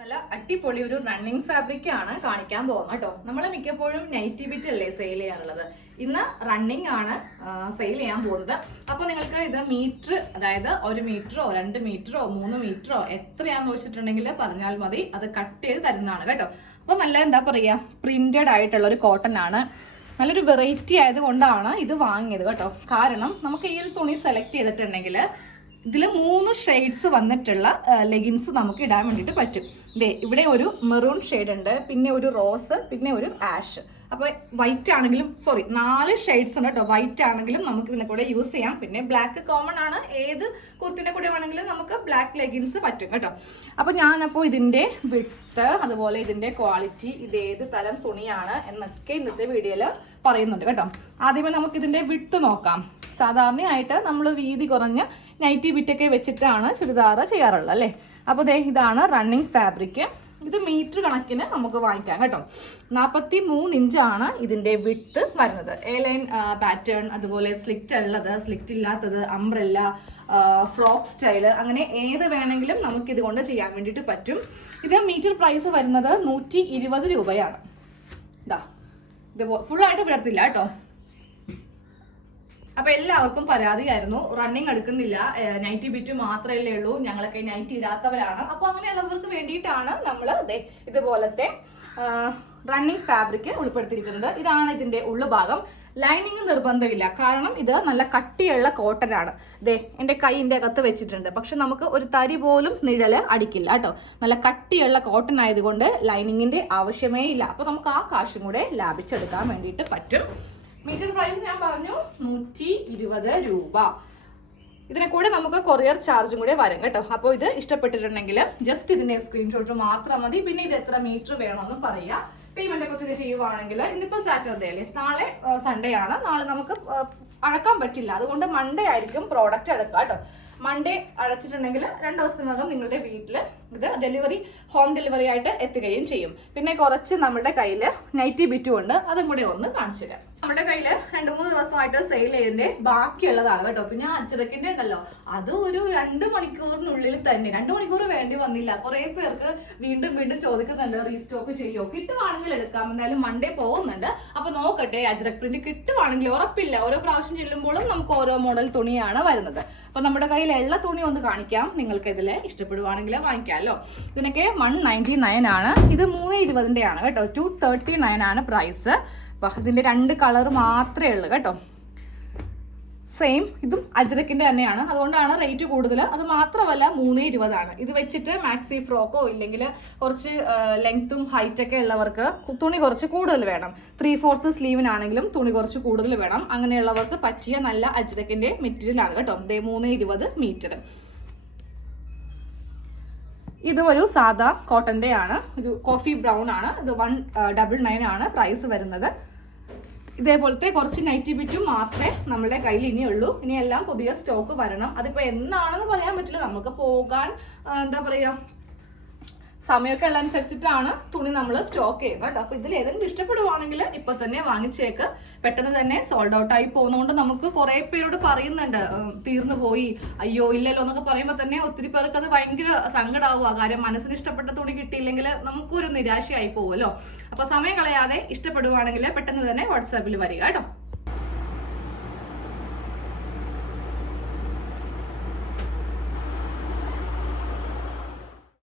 നല്ല അടിപൊളി ഒരു റണ്ണിങ് ഫാബ്രിക് ആണ് കാണിക്കാൻ പോകുന്നത് കേട്ടോ. നമ്മൾ മിക്കപ്പോഴും നൈറ്റി ബിറ്റ് അല്ലേ സെയിൽ ചെയ്യാറുള്ളത്. ഇന്ന് റണ്ണിങ് ആണ് സെയിൽ ചെയ്യാൻ പോകുന്നത്. അപ്പോൾ നിങ്ങൾക്ക് ഇത് മീറ്റർ അതായത് ഒരു മീറ്ററോ രണ്ട് മീറ്ററോ മൂന്ന് മീറ്ററോ എത്രയാന്ന് വെച്ചിട്ടുണ്ടെങ്കിൽ പറഞ്ഞാൽ മതി. അത് കട്ട് ചെയ്ത് തരുന്നതാണ് കേട്ടോ. അപ്പോൾ നല്ല എന്താ പറയാ പ്രിന്റഡ് ആയിട്ടുള്ള ഒരു കോട്ടൺ ആണ്. നല്ലൊരു വെറൈറ്റി ആയതുകൊണ്ടാണ് ഇത് വാങ്ങിയത് കേട്ടോ. കാരണം നമുക്ക് ഈ ഒരു തുണി സെലക്ട് ചെയ്തിട്ടുണ്ടെങ്കിൽ ഇതിൽ മൂന്ന് ഷെയ്ഡ്സ് വന്നിട്ടുള്ള ലെഗിൻസ് നമുക്ക് ഇടാൻ വേണ്ടിയിട്ട് പറ്റും. ദേ ഇവിടെ ഒരു മെറൂൺ ഷെയ്ഡ് ഉണ്ട് പിന്നെ ഒരു റോസ് പിന്നെ ഒരു ആഷ് അപ്പോൾ വൈറ്റ് ആണെങ്കിലും സോറി നാല് ഷെയ്ഡ്സ് ഉണ്ട് കേട്ടോ വൈറ്റ് ആണെങ്കിലും നമുക്ക് ഇതിനെ കൂടെ യൂസ് ചെയ്യാം. പിന്നെ ബ്ലാക്ക് കോമൺ ആണ്. ഏത് കുർത്തിന്റെ കൂടെ വേണമെങ്കിലും നമുക്ക് ബ്ലാക്ക് ലെഗിൻസ് പറ്റും കേട്ടോ. അപ്പോൾ ഞാനപ്പോൾ ഇതിന്റെ വിട്ട് അതുപോലെ ഇതിന്റെ ക്വാളിറ്റി ഇത് ഏത് തരം തുണിയാണ് എന്നൊക്കെ ഇന്നത്തെ വീഡിയോയിൽ പറയുന്നുണ്ട് കേട്ടോ. ആദ്യമേ നമുക്ക് ഇതിന്റെ വിട്ട് നോക്കാം. സാധാരണയായിട്ട് നമ്മൾ വീതി കുറഞ്ഞ നൈറ്റി ബിറ്റൊക്കെ വെച്ചിട്ടാണ് ചുരിദാർ ചെയ്യാറുള്ളത് അല്ലേ? അപ്പോൾ ദേ ഇതാണ് റണ്ണിങ് ഫാബ്രിക് ഇത് മീറ്റർ കണക്കിന് നമുക്ക് വാങ്ങിക്കാം കേട്ടോ. നാൽപ്പത്തി മൂന്ന് ഇഞ്ചാണ് ഇതിന്റെ വിട്ട് വരുന്നത്. എ ലൈൻ പാറ്റേൺ അതുപോലെ സ്ലിറ്റ് ഉള്ളത് സ്ലിറ്റ് ഇല്ലാത്തത് അംബ്രല്ല ഫ്രോക്ക് സ്റ്റൈൽ അങ്ങനെ ഏത് വേണമെങ്കിലും നമുക്ക് ഇതുകൊണ്ട് ചെയ്യാൻ വേണ്ടിയിട്ട് പറ്റും. ഇത് മീറ്റർ പ്രൈസ് വരുന്നത് നൂറ്റി ഇരുപത് രൂപയാണ്. ഇതാ ഇത് ഫുള്ളായിട്ട് വിടത്തില്ല കേട്ടോ. അപ്പൊ എല്ലാവർക്കും പരാതിയായിരുന്നു. റണ്ണിങ് എടുക്കുന്നില്ല. നൈറ്റി ബിറ്റ് മാത്രമല്ലേ ഉള്ളൂ. ഞങ്ങളൊക്കെ നൈറ്റി ഇടാത്തവരാണ്. അപ്പൊ അങ്ങനെയുള്ളവർക്ക് വേണ്ടിയിട്ടാണ് നമ്മൾ ഇതുപോലത്തെ റണ്ണിങ് ഫാബ്രിക് ഉൾപ്പെടുത്തിയിരിക്കുന്നത്. ഇതാണ് ഇതിന്റെ ഉള്ളുഭാഗം. ലൈനിങ് നിർബന്ധമില്ല. കാരണം ഇത് നല്ല കട്ടിയുള്ള കോട്ടൺ ആണ്. ദേ എന്റെ കൈയിന്റെ അകത്ത് വെച്ചിട്ടുണ്ട്. പക്ഷെ നമുക്ക് ഒരു തരി പോലും നിഴൽ അടിക്കില്ല കേട്ടോ. നല്ല കട്ടിയുള്ള കോട്ടൺ ആയതുകൊണ്ട് ലൈനിങ്ങിന്റെ ആവശ്യമേ ഇല്ല. അപ്പൊ നമുക്ക് ആ കാശും കൂടെ ലാഭിച്ചെടുക്കാൻ വേണ്ടിയിട്ട് പറ്റും. മീറ്റർ പ്രൈസ് ഞാൻ പറഞ്ഞു. നൂറ്റി ഇരുപത് രൂപ. ഇതിനെ കൂടെ നമുക്ക് കൊറിയർ ചാർജും കൂടെ വരും കേട്ടോ. അപ്പോൾ ഇത് ഇഷ്ടപ്പെട്ടിട്ടുണ്ടെങ്കിൽ ജസ്റ്റ് ഇതിന്റെ സ്ക്രീൻഷോട്ട് മാത്രം മതി. പിന്നെ ഇത് എത്ര മീറ്റർ വേണമെന്ന് പറയുക പേയ്മെന്റ് ഒക്കെ ചെയ്യുവാണെങ്കിൽ ഇന്നിപ്പോ സാറ്റർഡേ അല്ലേ? നാളെ സൺഡേ ആണ്. നാളെ നമുക്ക് അഴക്കാൻ പറ്റില്ല. അതുകൊണ്ട് മൺഡേ ആയിരിക്കും പ്രോഡക്റ്റ് അഴക്കുക കേട്ടോ. മൺഡേ അടച്ചിട്ടുണ്ടെങ്കിൽ രണ്ട് ദിവസത്തിനകം നിങ്ങളുടെ വീട്ടിൽ ഇത് ഡെലിവറി ഹോം ഡെലിവറി ആയിട്ട് എത്തുകയും ചെയ്യും. പിന്നെ കുറച്ച് നമ്മുടെ കയ്യിൽ നൈറ്റി ബിറ്റും ഉണ്ട്. അതും കൂടി ഒന്ന് കാണിച്ചു തരാം. നമ്മുടെ കയ്യിൽ രണ്ട് മൂന്ന് ദിവസമായിട്ട് സെയിൽ ചെയ്തതിന്റെ ബാക്കിയുള്ളതാണ് കേട്ടോ. പിന്നെ അച്ചടക്കിന്റെ ഉണ്ടല്ലോ. അത് ഒരു രണ്ട് മണിക്കൂറിനുള്ളിൽ തന്നെ. രണ്ട് മണിക്കൂർ വേണ്ടി വന്നില്ല. കുറെ പേർക്ക് വീണ്ടും വീണ്ടും ചോദിക്കുന്നുണ്ട് റീസ്റ്റോക്ക് ചെയ്യോ? കിട്ടുവാണെങ്കിൽ എടുക്കാം. എന്തായാലും മൺഡേ പോകുന്നുണ്ട്. അപ്പൊ നോക്കട്ടെ അജ്രക് പ്രിന്റ് കിട്ടുവാണെങ്കിൽ ഉറപ്പില്ല. ഓരോ പ്രാവശ്യം ചെല്ലുമ്പോഴും നമുക്ക് ഓരോ മോഡൽ തുണിയാണ് വരുന്നത്. അപ്പൊ നമ്മുടെ കയ്യിൽ എല്ലാ തുണി ഒന്ന് കാണിക്കാം. നിങ്ങൾക്ക് ഇതിൽ ഇഷ്ടപ്പെടുവാണെങ്കിൽ വാങ്ങിക്കാമല്ലോ ഇതിനൊക്കെ വൺ നയന്റി നയൻ ആണ്. ഇത് മൂന്ന് ഇരുപതിന്റെ ആണ് കേട്ടോ. ടു തേർട്ടി നയൻ ആണ് പ്രൈസ് അപ്പം ഇതിന്റെ രണ്ട് കളർ മാത്രമേ ഉള്ളൂ കേട്ടോ. സെയിം ഇതും അജ്രക്കിന്റെ തന്നെയാണ്. അതുകൊണ്ടാണ് റേറ്റ് കൂടുതൽ അത് മാത്രമല്ല മൂന്ന് ഇരുപതാണ്. ഇത് വെച്ചിട്ട് മാക്സി ഫ്രോക്കോ ഇല്ലെങ്കിൽ കുറച്ച് ലെങ്ത്തും ഹൈറ്റൊക്കെ ഉള്ളവർക്ക് തുണി കുറച്ച് കൂടുതൽ വേണം. ത്രീ ഫോർത്ത് സ്ലീവിനാണെങ്കിലും തുണി കുറച്ച് കൂടുതൽ വേണം. അങ്ങനെയുള്ളവർക്ക് പറ്റിയ നല്ല അജ്രക്കിന്റെ മെറ്റീരിയലാണ് കേട്ടോ. ദേ മൂന്ന് ഇരുപത് മീറ്റർ ഇത് ഒരു സാധാ കോട്ടന്റെ ആണ് ഒരു കോഫി ബ്രൗൺ ആണ്. ഇത് വൺ ഡബിൾ നയൻ ആണ് പ്രൈസ് വരുന്നത്. ഇതേപോലത്തെ കുറച്ച് നൈറ്റി ബിറ്റും മാത്രമേ നമ്മുടെ കയ്യിൽ ഇനിയുള്ളൂ. ഇനിയെല്ലാം പുതിയ സ്റ്റോക്ക് വരണം. അതിപ്പോൾ എന്നാണെന്ന് പറയാൻ പറ്റില്ല. നമുക്ക് പോകാൻ എന്താ പറയാ സമയമൊക്കെ ഉള്ള അനുസരിച്ചിട്ടാണ് തുണി നമ്മൾ സ്റ്റോക്ക് ചെയ്യുന്നത് കേട്ടോ. അപ്പൊ ഇതിൽ ഏതെങ്കിലും ഇഷ്ടപ്പെടുവാണെങ്കിൽ ഇപ്പൊ തന്നെ വാങ്ങിച്ചേക്ക്. പെട്ടെന്ന് തന്നെ സോൾഡ് ഔട്ട് ആയി പോകുന്നതുകൊണ്ട് നമുക്ക് കുറെ പേരോട് പറയുന്നുണ്ട്. തീർന്നു പോയി. അയ്യോ ഇല്ലല്ലോ എന്നൊക്കെ പറയുമ്പോൾ തന്നെ ഒത്തിരി പേർക്ക് അത് ഭയങ്കര സങ്കടമാവുക കാര്യം മനസ്സിന് ഇഷ്ടപ്പെട്ട തുണി കിട്ടിയില്ലെങ്കിൽ നമുക്കൊരു നിരാശയായി പോകുമല്ലോ അപ്പൊ സമയം കളയാതെ ഇഷ്ടപ്പെടുവാണെങ്കിൽ പെട്ടെന്ന് തന്നെ വാട്സാപ്പിൽ വരിക കേട്ടോ.